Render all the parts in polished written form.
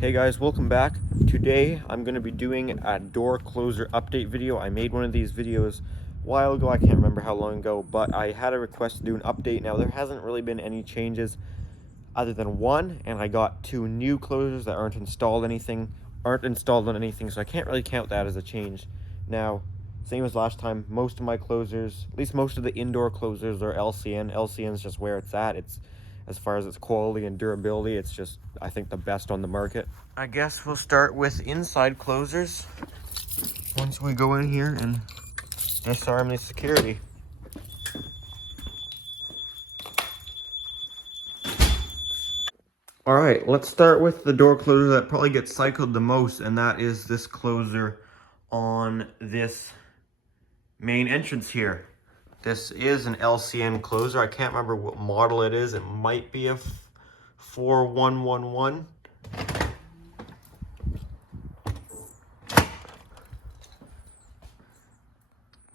Hey guys, welcome back. Today I'm going to be doing a door closer update video. I made one of these videos a while ago, I can't remember how long ago, but I had a request to do an update. Now there hasn't really been any changes other than one, and I got two new closers that aren't installed on anything, so I can't really count that as a change. Now, same as last time, most of my closers, at least most of the indoor closers are LCN. LCN is just where it's at. It's, as far as its quality and durability, it's just, I think, the best on the market. I guess we'll start with inside closers once we go in here and disarm the security. All right, let's start with the door closer that probably gets cycled the most, and that is this closer on this main entrance here. This is an LCN closer. I can't remember what model it is. It might be a 4111.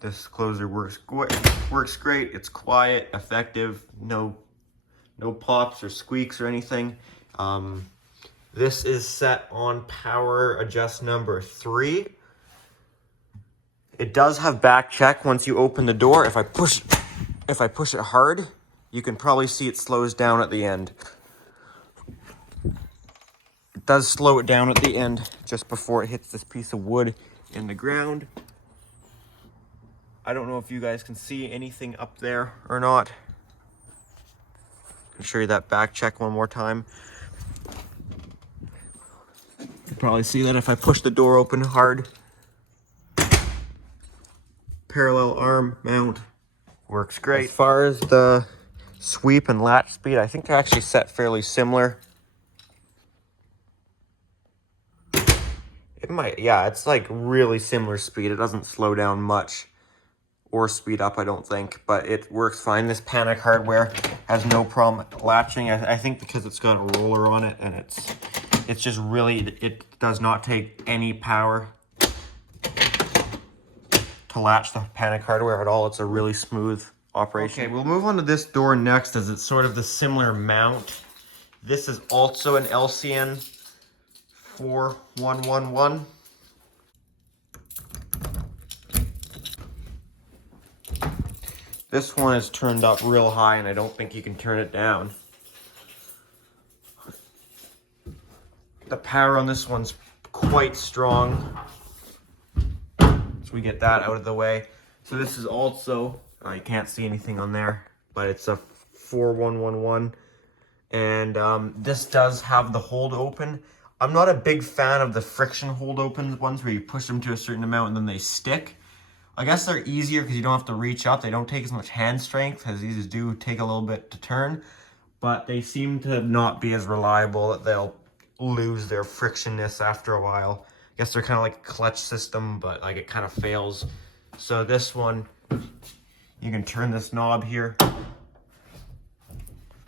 This closer works great. It's quiet, effective, no pops or squeaks or anything. This is set on power adjust number 3. It does have back check once you open the door. If I push it hard, you can probably see it slows down at the end. It does slow it down at the end just before it hits this piece of wood in the ground. I don't know if you guys can see anything up there or not. I'll show you that back check one more time. You probably see that if I push the door open hard. Parallel arm mount works great. As far as the sweep and latch speed, I think they're actually set fairly similar. It might, yeah, it's like really similar speed. It doesn't slow down much or speed up, I don't think, but it works fine. This Panic hardware has no problem latching. I think because it's got a roller on it, and it's just really, it does not take any power to latch the Panic hardware at all. It's a really smooth operation. Okay, we'll move on to this door next, as it's sort of the similar mount. This is also an LCN 4111. This one is turned up real high, and I don't think you can turn it down. The power on this one's quite strong. So we get that out of the way. So this is also, you can't see anything on there, but it's a 4111. And this does have the hold open. I'm not a big fan of the friction hold open ones where you push them to a certain amount and then they stick. I guess they're easier because you don't have to reach up. They don't take as much hand strength, as these do take a little bit to turn. But they seem to not be as reliable, that they'll lose their frictionness after a while. I guess they're kind of like a clutch system, but like it kind of fails. So this one, you can turn this knob here. You'll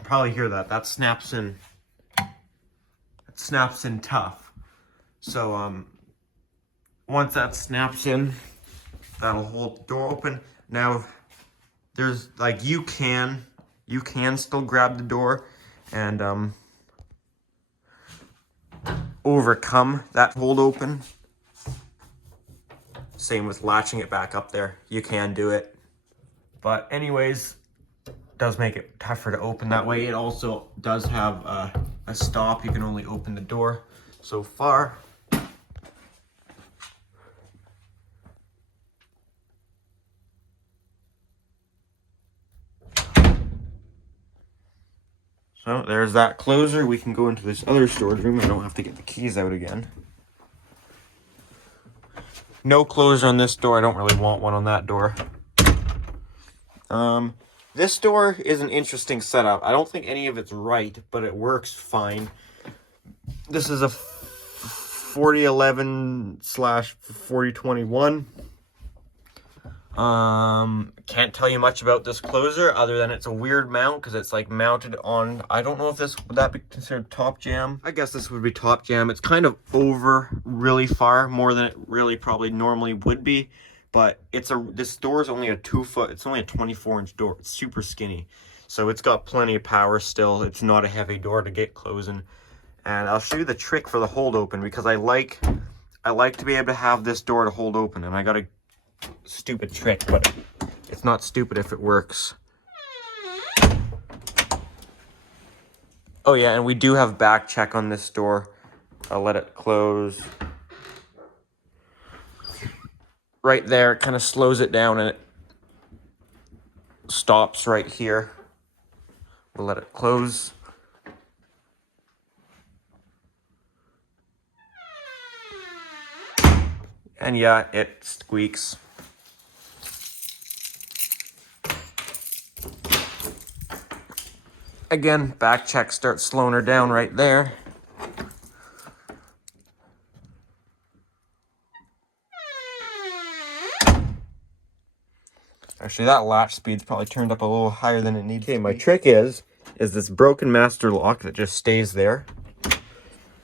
probably hear that. That snaps in. It snaps in tough. So once that snaps in, that'll hold the door open. Now, there's like you can still grab the door and overcome that hold open. Same with latching it back up there. You can do it. But anyways, it does make it tougher to open that way. It also does have a stop. You can only open the door so far. So there's that closer. We can go into this other storage room. I don't have to get the keys out again. No closer on this door. I don't really want one on that door. This door is an interesting setup. I don't think any of it's right, but it works fine. This is a 4011/4021. Can't tell you much about this closer other than it's a weird mount because it's like mounted on, I don't know if this, would that be considered top jam? I guess this would be top jam. It's kind of over really far, more than it really probably normally would be, but this door is only a 2-foot, it's only a 24-inch door. It's super skinny. So it's got plenty of power still. It's not a heavy door to get closing. And I'll show you the trick for the hold open, because I like to be able to have this door to hold open, and I got a stupid trick, but it's not stupid if it works. Oh yeah, and we do have back check on this door. I'll let it close. Right there, it kind of slows it down and it stops right here. We'll let it close. And yeah, it squeaks. Again, back check starts slowing her down right there. Actually, that latch speed's probably turned up a little higher than it needs to be. My trick is this broken master lock that just stays there.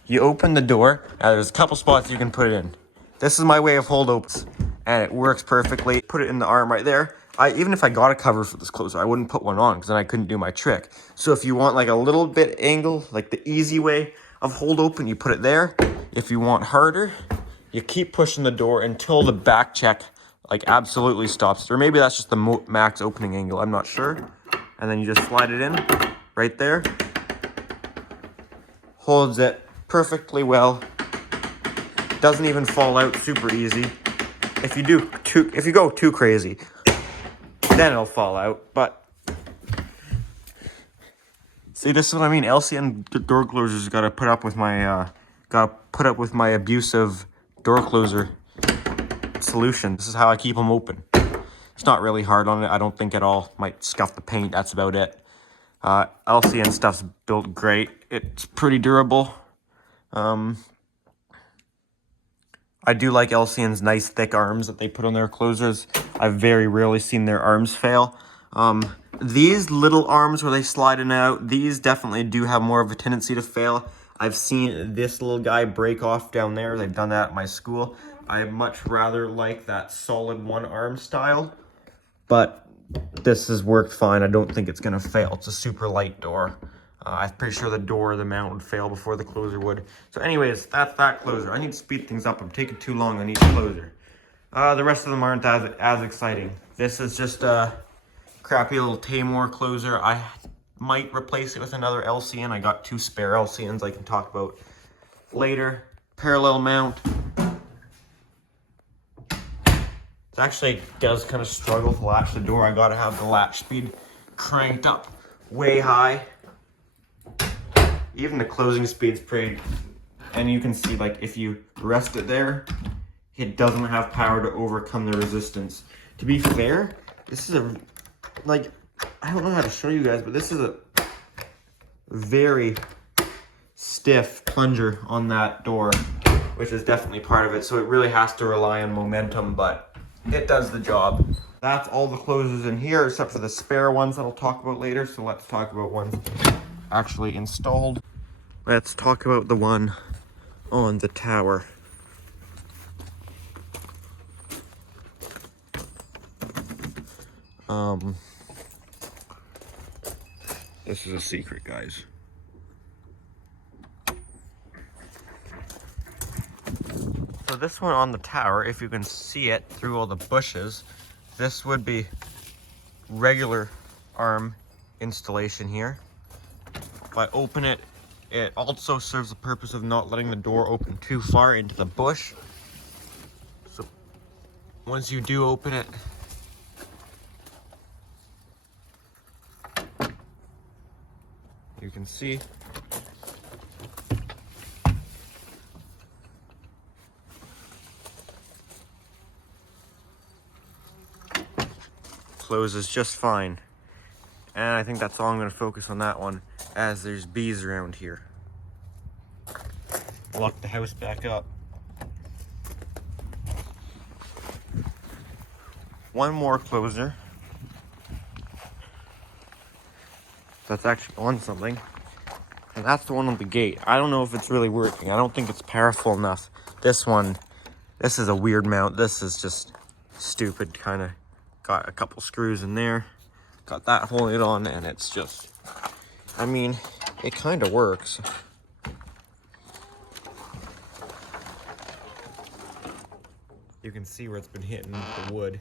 You open the door, there's a couple spots you can put it in. This is my way of hold opens, and it works perfectly. Put it in the arm right there. Even if I got a cover for this closer, I wouldn't put one on because then I couldn't do my trick. So if you want like a little bit angle, like the easy way of hold open, you put it there. If you want harder, you keep pushing the door until the back check like absolutely stops. Or maybe that's just the max opening angle, I'm not sure. And then you just slide it in right there. Holds it perfectly well. Doesn't even fall out super easy. If you go too crazy, then it'll fall out. But see, this is what I mean. LCN door closers gotta put up with my abusive door closer solution. This is how I keep them open. It's not really hard on it, I don't think at all. Might scuff the paint, that's about it. LCN stuff's built great. It's pretty durable. I do like LCN's nice thick arms that they put on their closers. I've very rarely seen their arms fail. These little arms where they slide in and out, these definitely do have more of a tendency to fail. I've seen this little guy break off down there. They've done that at my school. I much rather like that solid one arm style, but this has worked fine. I don't think it's gonna fail. It's a super light door. I'm pretty sure the mount would fail before the closer would. So anyways, that's that closer. I need to speed things up. I'm taking too long on each closer. The rest of them aren't as exciting. This is just a crappy little Taymor closer. I might replace it with another LCN. I got 2 spare LCNs I can talk about later. Parallel mount. It actually does kind of struggle to latch the door. I gotta have the latch speed cranked up way high. Even the closing speed's pretty, and you can see like if you rest it there, it doesn't have power to overcome the resistance. To be fair, this is a, like, I don't know how to show you guys, but this is a very stiff plunger on that door, which is definitely part of it. So it really has to rely on momentum, but it does the job. That's all the closers in here, except for the spare ones that I'll talk about later. So let's talk about ones actually installed. Let's talk about the one on the tower. This is a secret, guys. So this one on the tower, if you can see it through all the bushes, this would be regular arm installation here. If I open it, it also serves the purpose of not letting the door open too far into the bush. So once you do open it, you can see closes just fine. And I think that's all I'm going to focus on that one, as there's bees around here. Lock the house back up. One more closer. That's actually on something. And that's the one on the gate. I don't know if it's really working. I don't think it's powerful enough. This one, this is a weird mount. This is just stupid, kind of. Got a couple screws in there. Got that holding it on, and it's just, I mean, it kind of works. You can see where it's been hitting the wood.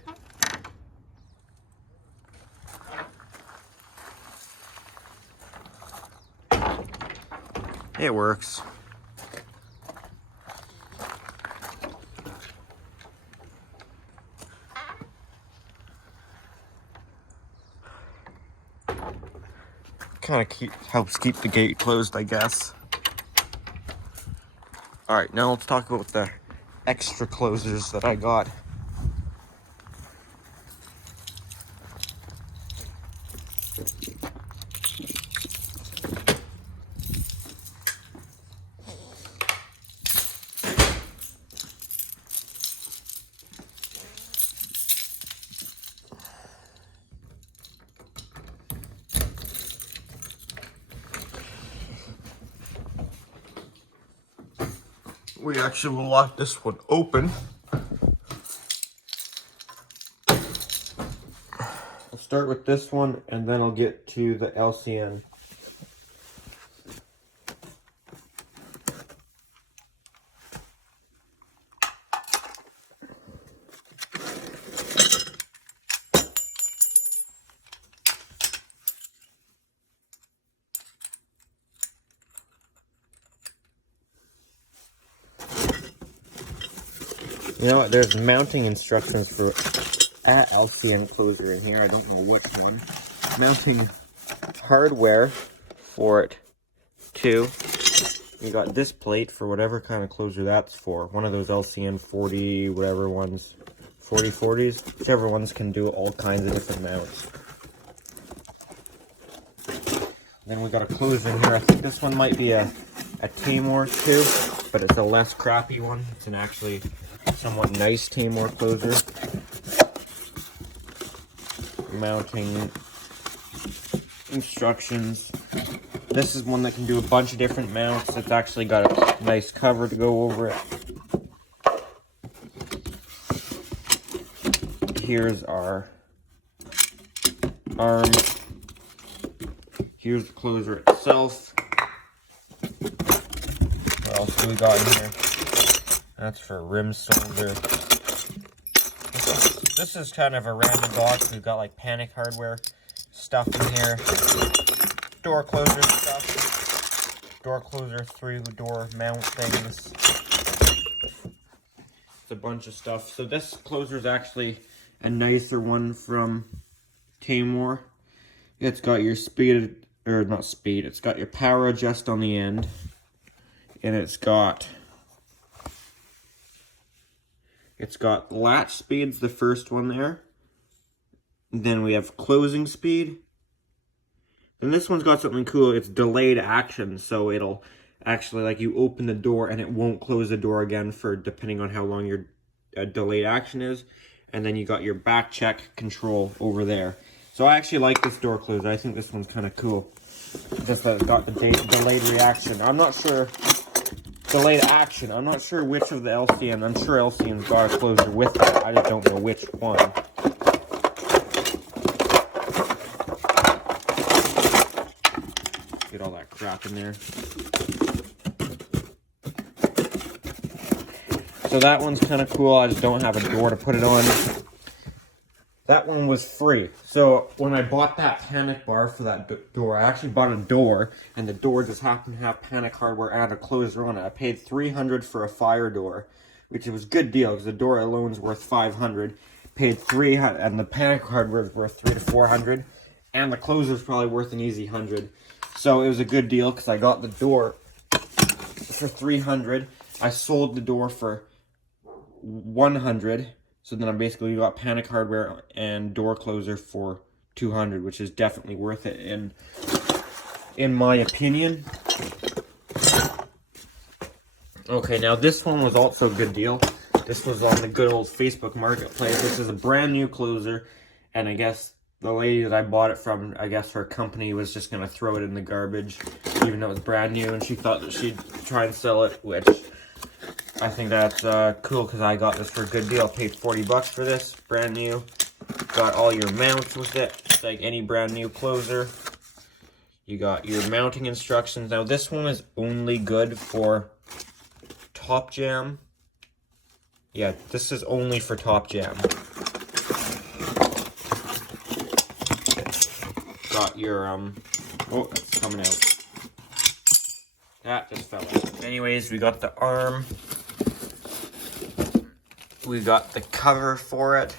It works. Kind of helps keep the gate closed, I guess. All right, now let's talk about the extra closers that I got. We actually will lock this one open. I'll start with this one and then I'll get to the LCN. You know what, there's mounting instructions for a LCN closer in here. I don't know which one. Mounting hardware for it too. You got this plate for whatever kind of closer that's for. One of those LCN 40, whatever ones, 4040s. Whichever ones can do all kinds of different mounts. Then we got a closer in here. I think this one might be a Tamor too, but it's a less crappy one. It's an actually somewhat nice Tamor closer. Mounting instructions. This is one that can do a bunch of different mounts. It's actually got a nice cover to go over it. Here's our arm. Here's the closer itself. What else do we got in here? That's for rim cylinder. This is kind of a random box. We've got like Panic hardware stuff in here. Door closer stuff. Door closer through door mount things. It's a bunch of stuff. So this closer is actually a nicer one from Tamor. It's got your speed, or not speed, it's got your power adjust on the end. And it's got latch speed's the first one there. And then we have closing speed. And this one's got something cool. It's delayed action, so it'll actually, like, you open the door and it won't close the door again for depending on how long your delayed action is. And then you got your back check control over there. So I actually like this door closer. I think this one's kind of cool. Just that it's got the delayed reaction. I'm not sure. Delayed action. I'm not sure which of the LCN. I'm sure LCN's got a closer with it. I just don't know which one. Get all that crap in there. So that one's kind of cool. I just don't have a door to put it on. That one was free. So when I bought that Panic bar for that door, I actually bought a door, and the door just happened to have Panic hardware and a closer on it. I paid $300 for a fire door, which was a good deal because the door alone is worth $500. Paid $300, and the Panic hardware is worth $300 to $400, and the closer is probably worth an easy $100. So it was a good deal because I got the door for $300. I sold the door for $100. So then I basically got Panic hardware and door closer for $200, which is definitely worth it in my opinion. Okay, now this one was also a good deal. This was on the good old Facebook Marketplace. This is a brand new closer, and I guess the lady that I bought it from, I guess her company was just going to throw it in the garbage, even though it's brand new, and she thought that she'd try and sell it, which I think that's cool because I got this for a good deal. Paid $40 for this, brand new. Got all your mounts with it, just like any brand new closer. You got your mounting instructions. Now this one is only good for top jam Yeah, this is only for Top Jam. Got your, oh, that's coming out. That just fell out. Anyways, we got the arm. We got the cover for it.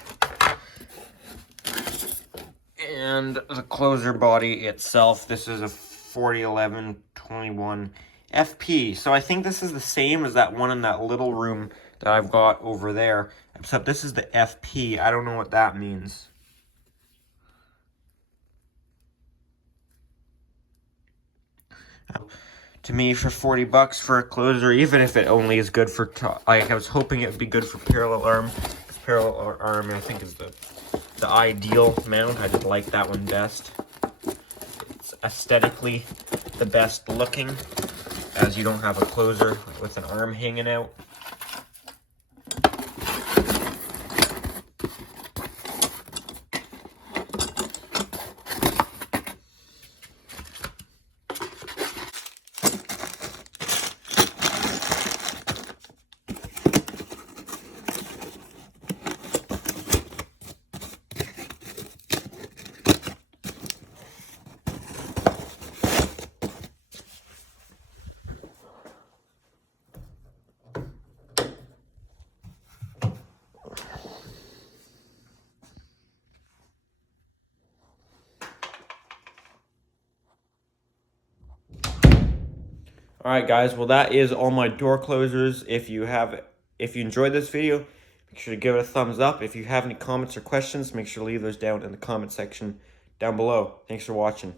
And the closer body itself. This is a 4011-21 FP. So I think this is the same as that one in that little room that I've got over there. Except this is the FP. I don't know what that means. To me, for 40 bucks for a closer, even if it only is good for, like, I was hoping it would be good for parallel arm. Parallel arm, I think, is the ideal mount. I just like that one best. It's aesthetically the best looking, as you don't have a closer with an arm hanging out. Alright guys, well that is all my door closers. If you enjoyed this video, make sure to give it a thumbs up. If you have any comments or questions, make sure to leave those down in the comment section down below. Thanks for watching.